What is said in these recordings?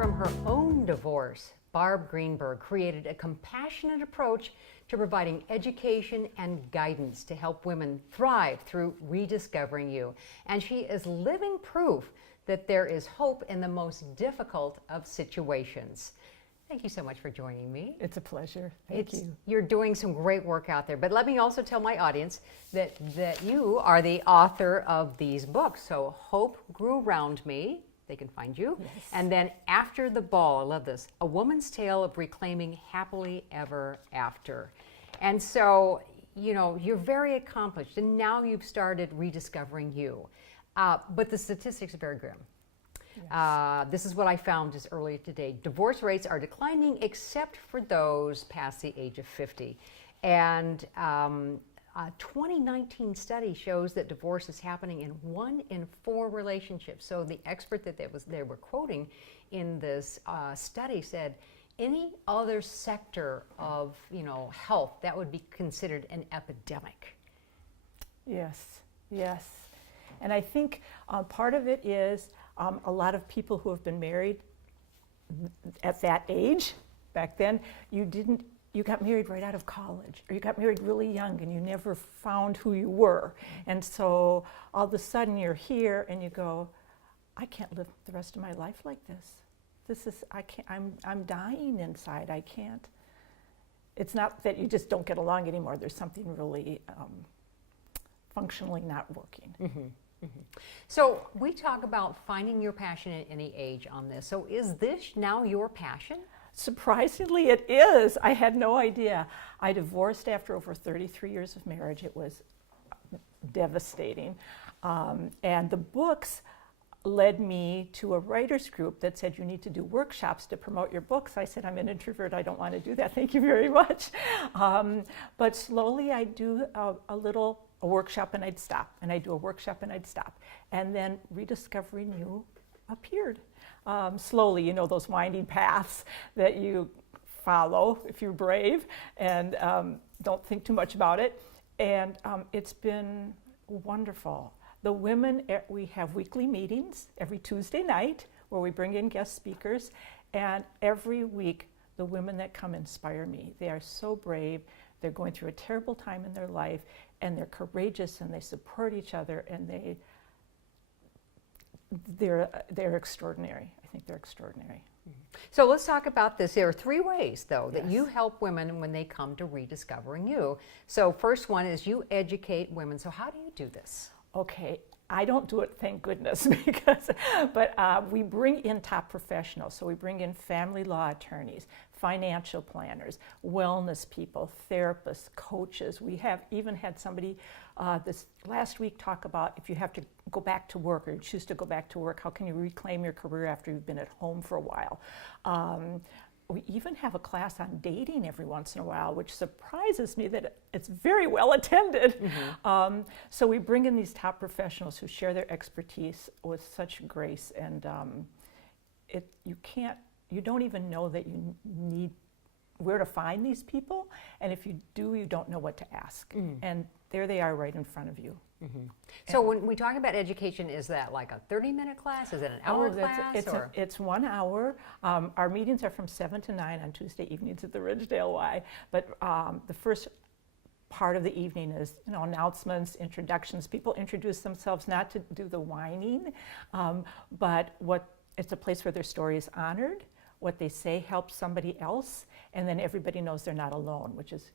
from her own divorce, Barb Greenberg created a compassionate approach to providing education and guidance to help women thrive through Rediscovering You. And she is living proof that there is hope in the most difficult of situations. Thank you so much for joining me. It's a pleasure. Thank you. You're doing some great work out there. But let me also tell my audience that you are the author of these books. So Hope Grew Round Me. They can find you. Yes. And then After the Ball, I love this, A Woman's Tale of Reclaiming Happily Ever After. And so, you know, you're very accomplished, and now you've started Rediscovering You. But the statistics are very grim. Yes. This is what I found just earlier today. Divorce rates are declining except for those past the age of 50. And a 2019 study shows that divorce is happening in 1 in 4 relationships. So the expert that they were quoting in this study said, any other sector of health, that would be considered an epidemic. Yes, yes. And I think part of it is a lot of people who have been married at that age, back then, you got married right out of college, or you got married really young and you never found who you were. And so all of a sudden you're here and you go, I can't live the rest of my life like this. I'm dying inside, I can't. It's not that you just don't get along anymore, there's something really functionally not working. Mm-hmm. Mm-hmm. So we talk about finding your passion at any age on this. So is this now your passion? Surprisingly, it is. I had no idea. I divorced after over 33 years of marriage. It was devastating. And the books led me to a writer's group that said, you need to do workshops to promote your books. I said, I'm an introvert. I don't want to do that. Thank you very much. But slowly I do a workshop and I'd stop. And I'd do a workshop and I'd stop. And then Rediscovering You appeared. Slowly, you know, those winding paths that you follow if you're brave and don't think too much about it. And it's been wonderful. The women, we have weekly meetings every Tuesday night where we bring in guest speakers. And every week, the women that come inspire me. They are so brave. They're going through a terrible time in their life, and they're courageous, and they support each other, and they're extraordinary. I think they're extraordinary. So let's talk about this. There are 3 ways, though, that Yes. you help women when they come to Rediscovering You. So first one is you educate women. So how do you do this? Okay, I don't do it, thank goodness, but we bring in top professionals. So we bring in family law attorneys, financial planners, wellness people, therapists, coaches. We have even had somebody this last week talk about if you have to go back to work or you choose to go back to work, how can you reclaim your career after you've been at home for a while? We even have a class on dating every once in a while, which surprises me that it's very well attended. Mm-hmm. So we bring in these top professionals who share their expertise with such grace, and you don't even know that you need where to find these people, and if you do, you don't know what to ask. Mm. And there they are right in front of you. Mm-hmm. So when we talk about education, is that like a 30-minute class? Is it an hour class? It's 1 hour. Our meetings are from 7 to 9 on Tuesday evenings at the Ridgedale Y. But the first part of the evening is announcements, introductions. People introduce themselves not to do the whining, but it's a place where their story is honored. What they say helps somebody else, and then everybody knows they're not alone, which is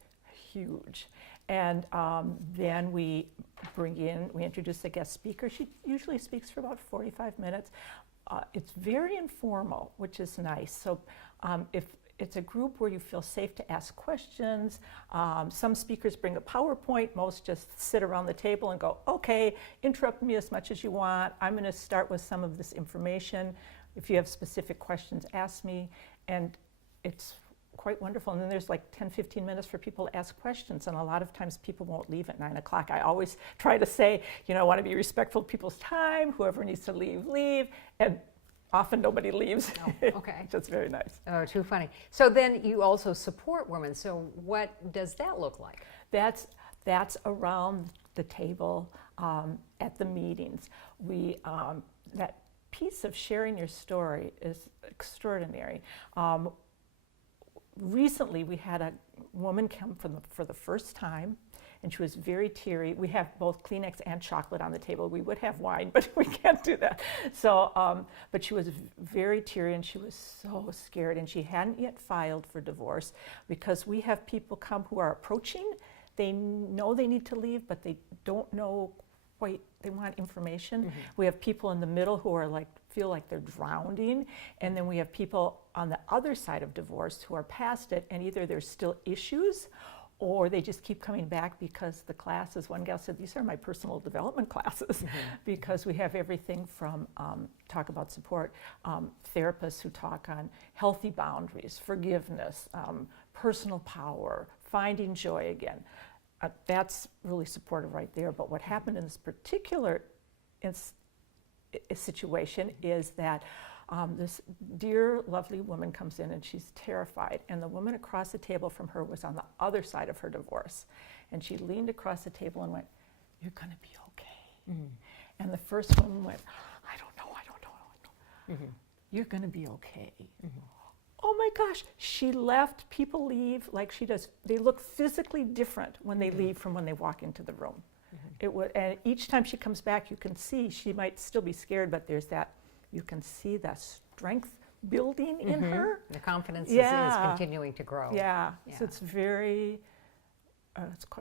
huge. And then we introduce the guest speaker. She usually speaks for about 45 minutes. It's very informal, which is nice. So if it's a group where you feel safe to ask questions, some speakers bring a PowerPoint, most just sit around the table and go, okay, interrupt me as much as you want. I'm going to start with some of this information. If you have specific questions, ask me. And it's quite wonderful. And then there's like 10, 15 minutes for people to ask questions. And a lot of times people won't leave at 9 o'clock. I always try to say, I want to be respectful of people's time. Whoever needs to leave, leave. And often nobody leaves. Oh, okay. That's very nice. Oh, too funny. So then you also support women. So what does that look like? That's around the table at the meetings. That piece of sharing your story is extraordinary. Recently, we had a woman come for the first time, and she was very teary. We have both Kleenex and chocolate on the table. We would have wine, but we can't do that. So, but she was very teary, and she was so scared, and she hadn't yet filed for divorce, because we have people come who are approaching. They know they need to leave, but they don't know quite, they want information. We have people in the middle who are feel like they're drowning, and then we have people on the other side of divorce who are past it, and either there's still issues or they just keep coming back because the classes, one gal said, these are my personal development classes, because we have everything from talk about support, therapists who talk on healthy boundaries, forgiveness, personal power, finding joy again. That's really supportive right there. But what happened in this particular situation is that this dear, lovely woman comes in, and she's terrified. And the woman across the table from her was on the other side of her divorce. And she leaned across the table and went, "You're going to be okay." And the first woman went, I don't know. You're going to be okay. Oh my gosh, she left. People leave like she does. They look physically different when they leave from when they walk into the room. And each time she comes back, you can see she might still be scared, but there's that, you can see the strength building in her. The confidence is continuing to grow. So it's very,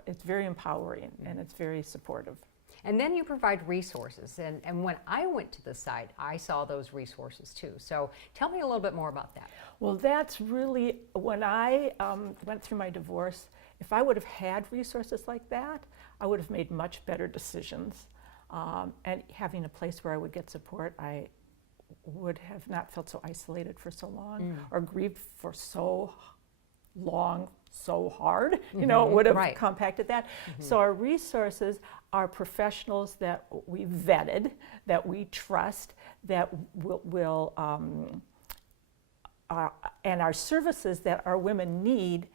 it's very empowering, and it's very supportive. And then you provide resources. And when I went to the site, I saw those resources too. So tell me a little bit more about that. Well, that's really, when I went through my divorce, if I would have had resources like that, I would have made much better decisions. And having a place where I would get support, I would have not felt so isolated for so long, or grieved for so long, so hard, it would have compacted that. So our resources are professionals that we vetted, that we trust, that will and our services that our women need,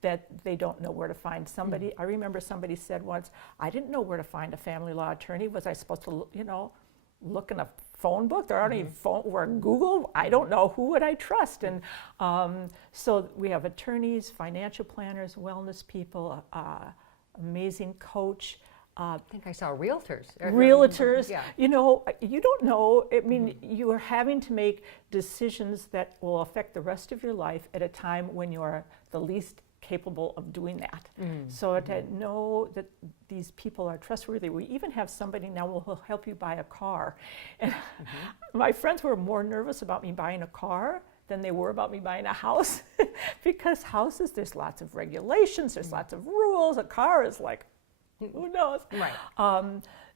that they don't know where to find. Somebody, I remember somebody said once, I didn't know where to find a family law attorney. Was I supposed to, look in a phone book? There aren't any phone, or Google. I don't know. Who would I trust? And so we have attorneys, financial planners, wellness people, amazing coach. I think I saw realtors. Realtors. You don't know. I mean, you are having to make decisions that will affect the rest of your life at a time when you are the least capable of doing that. So to know that these people are trustworthy. We even have somebody now who will help you buy a car. And my friends were more nervous about me buying a car than they were about me buying a house. Because houses, there's lots of regulations, there's lots of rules. A car is like, who knows?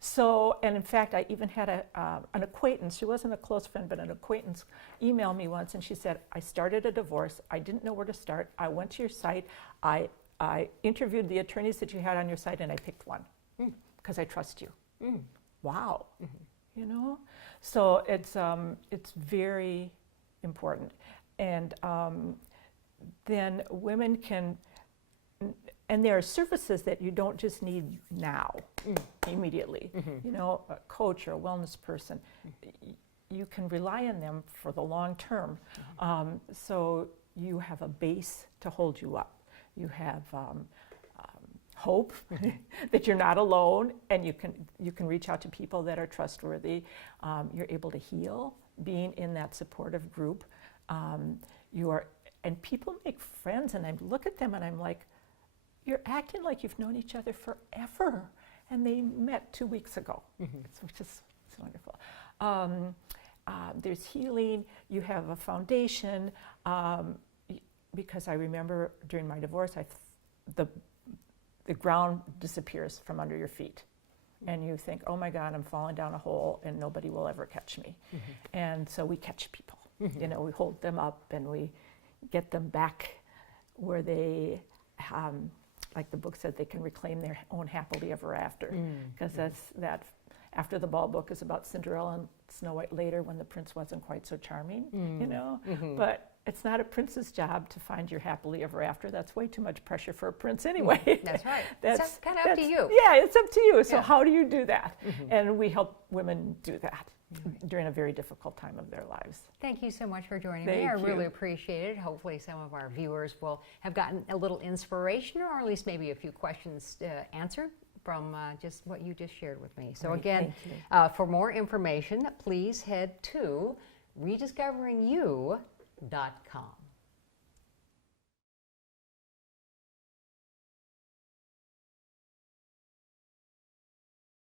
So, and in fact, I even had an acquaintance, she wasn't a close friend, but an acquaintance, emailed me once, and she said, I started a divorce. I didn't know where to start. I went to your site. I interviewed the attorneys that you had on your site, and I picked one because I trust you. Wow. So it's very important. And then women can, and there are services that you don't just need now, immediately. A coach or a wellness person, you can rely on them for the long term. So you have a base to hold you up. You have hope that you're not alone, and you can reach out to people that are trustworthy. You're able to heal, being in that supportive group. And people make friends, and I look at them and I'm like, you're acting like you've known each other forever, and they met 2 weeks ago, which is wonderful. There's healing. You have a foundation, because I remember during my divorce, the ground disappears from under your feet, and you think, oh my God, I'm falling down a hole, and nobody will ever catch me. And so we catch people. We hold them up, and we get them back where they. Like the book said, they can reclaim their own happily ever after, because that After the Ball book is about Cinderella and Snow White later, when the prince wasn't quite so charming, But it's not a prince's job to find your happily ever after. That's way too much pressure for a prince anyway. That's right. It's kind of up to you. Yeah, it's up to you. So Yeah. how do you do that? And we help women do that during a very difficult time of their lives. Thank you so much for joining me. Thank I you. really appreciate it. Hopefully some of our viewers will have gotten a little inspiration, or at least maybe a few questions answered from just what you just shared with me. So Great, again, thank you. for more information, please head to ReDiscoveringU.com.